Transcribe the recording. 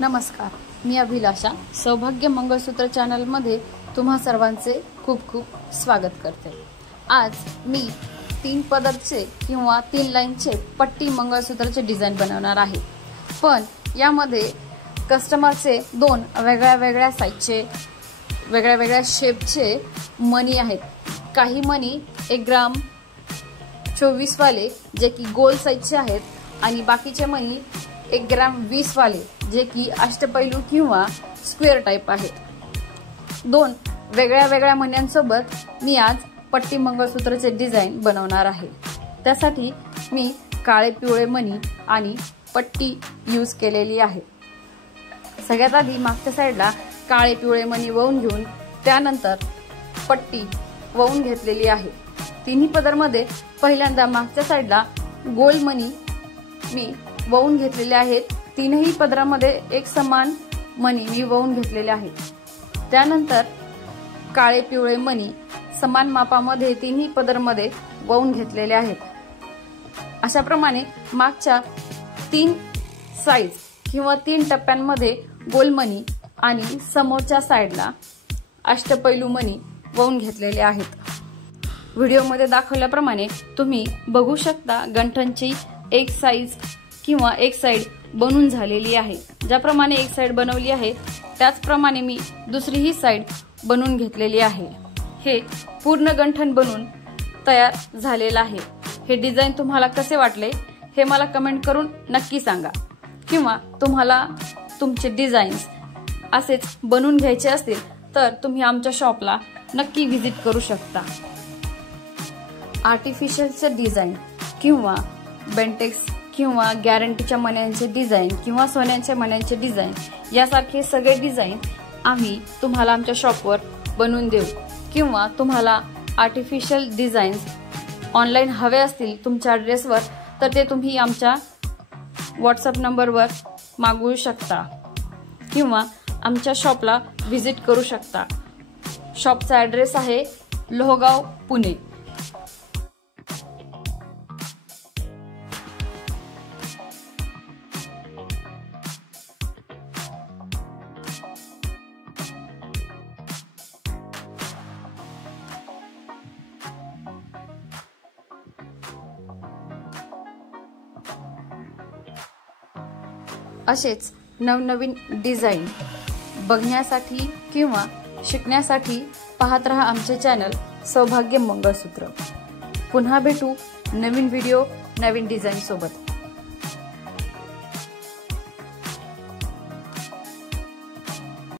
नमस्कार, मी अभिलाषा सौभाग्य मंगळसूत्र चॅनल मध्ये तुम्हा सर्वांचे खूप खूप स्वागत करते। आज मी 3 पदरचे किंवा 3 लाईनचे पट्टी मंगळसूत्राचे डिझाइन बनवणार आहे। पण यामध्ये कस्टमरचे 2 वेगळ्या साइजचे वेगळ्या शेपचे मनी आहेत। काही मनी 1 ग्राम 24 वाले जे की गोल साइजचे आहेत आणि बाकीचे मनी 1 ग्राम 20 वाले जे की अष्टपैलू किंवा स्क्वेअर टाइप आहेत। 2 वेगळ्या मण्यांसोबत मी आज पट्टी मंगळसूत्राचे डिझाइन बनवणार आहे। त्यासाठी मी काळे पिवळे मणी आणि पट्टी यूज केलेली आहे। सगळ्यात आधी मागच्या साइडला काळे पिवळे मणी वळून घेऊन त्यानंतर पट्टी वळून घेतलेली आहे। तिन्ही पदरमध्ये पहिल्यांदा मागच्या साइडला गोल मणी मी वळून घेतलेले आहेत। तीनही पदरामध्ये एक समान मणी मी वळून घेतलेले आहेत। त्यानंतर काळे पिवळे मणी समान मापामध्ये तिन्ही पदरमध्ये वळून घेतलेले आहेत। अशा प्रमाणे मागच्या 3 साइज किंवा 3 टप्प्यांमध्ये गोल मणी आणि समोरच्या साइडला अष्टपैलू मणी वळून घेतलेले आहेत। व्हिडिओमध्ये दाखवल्याप्रमाणे तुम्ही बघू शकता गंठणची एक साइज किंवा एक साइड बनून झालेली आहे। ज्याप्रमाणे एक साइड बनवली आहे त्याचप्रमाणे मी दुसरीही साइड बनवून घेतलेली आहे। हे पूर्ण गंठण बनून तयार झालेलं आहे। हे डिझाइन तुम्हाला कसे वाटले हे मला कमेंट करून नक्की सांगा, किंवा तुम्हाला तुमचे डिझाईन्स असेच बनवून घ्यायचे असतील तर तुम्ही आमच्या शॉपला नक्की व्हिजिट करू शकता। आर्टिफिशियलचे डिझाइन किंवा बेंटेक्स किंवा गॅरंटीच्या मण्यांचे डिझाइन किंवा सोन्याच्या मण्यांचे डिझाइन यासारखे सगळे डिझाइन आम्ही तुम्हाला आमच्या शॉपवर बनवून देऊ। किंवा तुम्हाला आर्टिफिशियल डिझाईन्स ऑनलाइन हवे असतील तुमच्या ॲड्रेसवर तर ते तुम्ही आमच्या व्हॉट्सअप नंबरवर मागवू शकता किंवा आमच्या शॉपला व्हिजिट करू शकता। शॉपचा ॲड्रेस आहे लोहगाव, पुणे। असेच नवनवीन डिझाइन बघण्यासाठी किंवा शिकण्यासाठी पाहत रहा आमचे चॅनल सौभाग्य मंगळसूत्र। पुन्हा भेटू नवीन व्हिडिओ नवीन डिझाइन सोबत।